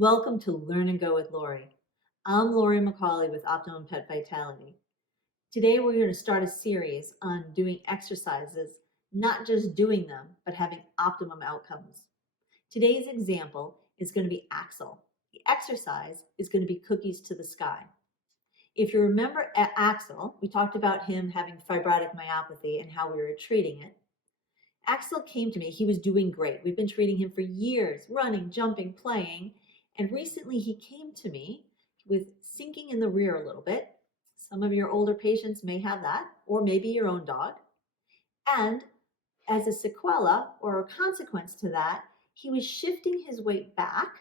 Welcome to Learn and Go with Laurie. I'm Laurie McCauley with Optimum Pet Vitality. Today we're going to start a series on doing exercises, not just doing them, but having optimum outcomes. Today's example is going to be Axel. The exercise is going to be cookies to the sky. If you remember Axel, we talked about him having fibrotic myopathy and how we were treating it. Axel came to me. He was doing great. We've been treating him for years, running, jumping, playing. And recently he came to me with sinking in the rear a little bit. Some of your older patients may have that, or maybe your own dog. And as a sequela or a consequence to that, he was shifting his weight back.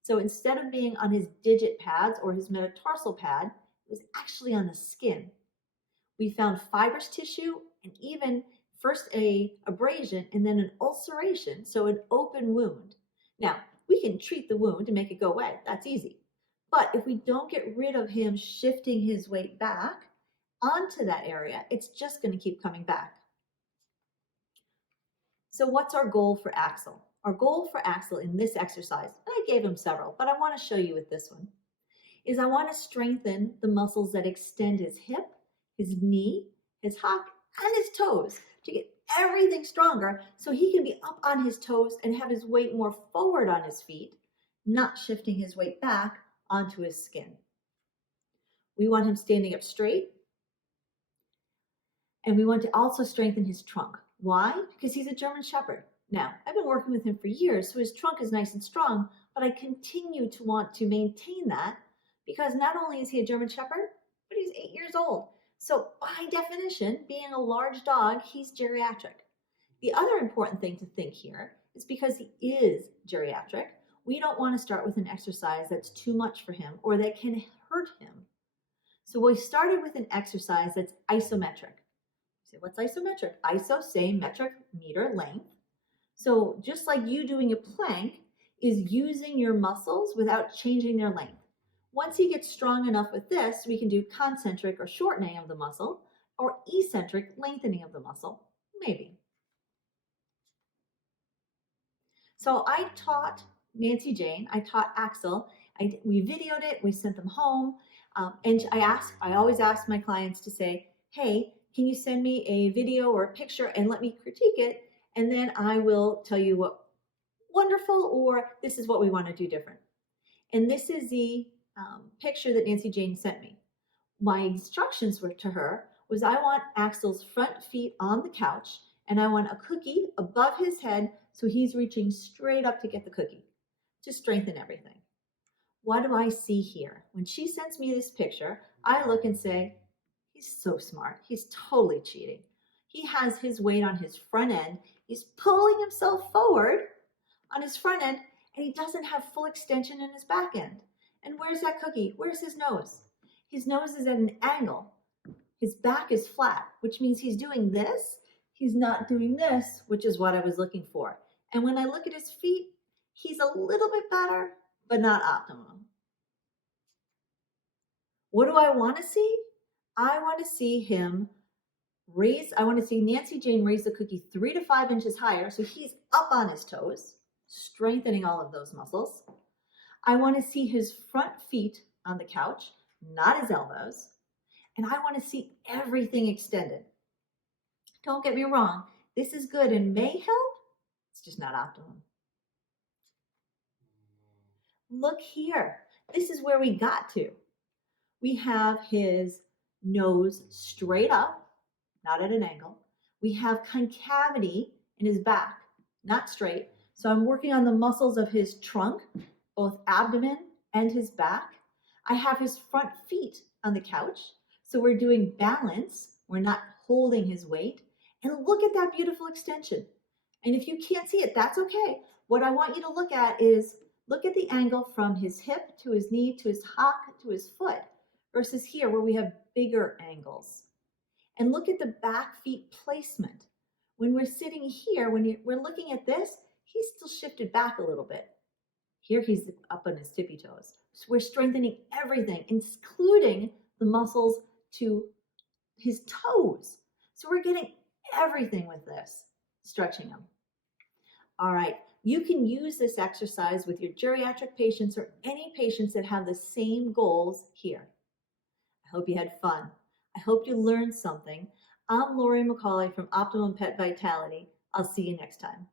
So instead of being on his digit pads or his metatarsal pad, it was actually on the skin. We found fibrous tissue and even first a abrasion and then an ulceration, so an open wound. Now, we can treat the wound and make it go away. That's easy. But if we don't get rid of him shifting his weight back onto that area, it's just going to keep coming back. So what's our goal for Axel? Our goal for Axel in this exercise, and I gave him several, but I want to show you with this one, is I want to strengthen the muscles that extend his hip, his knee, his hock, and his toes to get everything stronger so he can be up on his toes and have his weight more forward on his feet, not shifting his weight back onto his skin. We want him standing up straight, and we want to also strengthen his trunk. Why? Because he's a German Shepherd. Now, I've been working with him for years, so his trunk is nice and strong, but I continue to want to maintain that because not only is he a German Shepherd, but he's 8 years old. So by definition, being a large dog, he's geriatric. The other important thing to think here is because he is geriatric, we don't want to start with an exercise that's too much for him or that can hurt him. So we started with an exercise that's isometric. So what's isometric? Iso, same, metric, meter, length. So just like you doing a plank is using your muscles without changing their length. Once he gets strong enough with this, we can do concentric or shortening of the muscle or eccentric lengthening of the muscle, maybe. So I taught Nancy Jane, I taught Axel, we videoed it, we sent them home, and I always ask my clients to say, hey, can you send me a video or a picture and let me critique it, and then I will tell you what wonderful or this is what we want to do different. And this is the picture that Nancy Jane sent me. My instructions were to her was I want Axel's front feet on the couch and I want a cookie above his head so he's reaching straight up to get the cookie to strengthen everything. What do I see here? When she sends me this picture, I look and say, he's so smart. He's totally cheating. He has his weight on his front end. He's pulling himself forward on his front end and he doesn't have full extension in his back end. And where's that cookie? Where's his nose? His nose is at an angle. His back is flat, which means he's doing this. He's not doing this, which is what I was looking for. And when I look at his feet, he's a little bit better, but not optimum. What do I want to see? I want to see him I want to see Nancy Jane raise the cookie 3 to 5 inches higher so he's up on his toes, strengthening all of those muscles. I want to see his front feet on the couch, not his elbows. And I want to see everything extended. Don't get me wrong. This is good and may help. It's just not optimum. Look here. This is where we got to. We have his nose straight up, not at an angle. We have concavity in his back, not straight. So I'm working on the muscles of his trunk, both abdomen and his back. I have his front feet on the couch. So we're doing balance. We're not holding his weight. And look at that beautiful extension. And if you can't see it, that's okay. What I want you to look at is, look at the angle from his hip to his knee to his hock to his foot versus here where we have bigger angles. And look at the back feet placement. When we're sitting here, we're looking at this, he's still shifted back a little bit. Here he's up on his tippy toes. So we're strengthening everything, including the muscles to his toes. So we're getting everything with this, stretching them. All right, You can use this exercise with your geriatric patients or any patients that have the same goals here. I hope you had fun. I hope you learned something. I'm Laurie McCauley from Optimum Pet Vitality. I'll see you next time.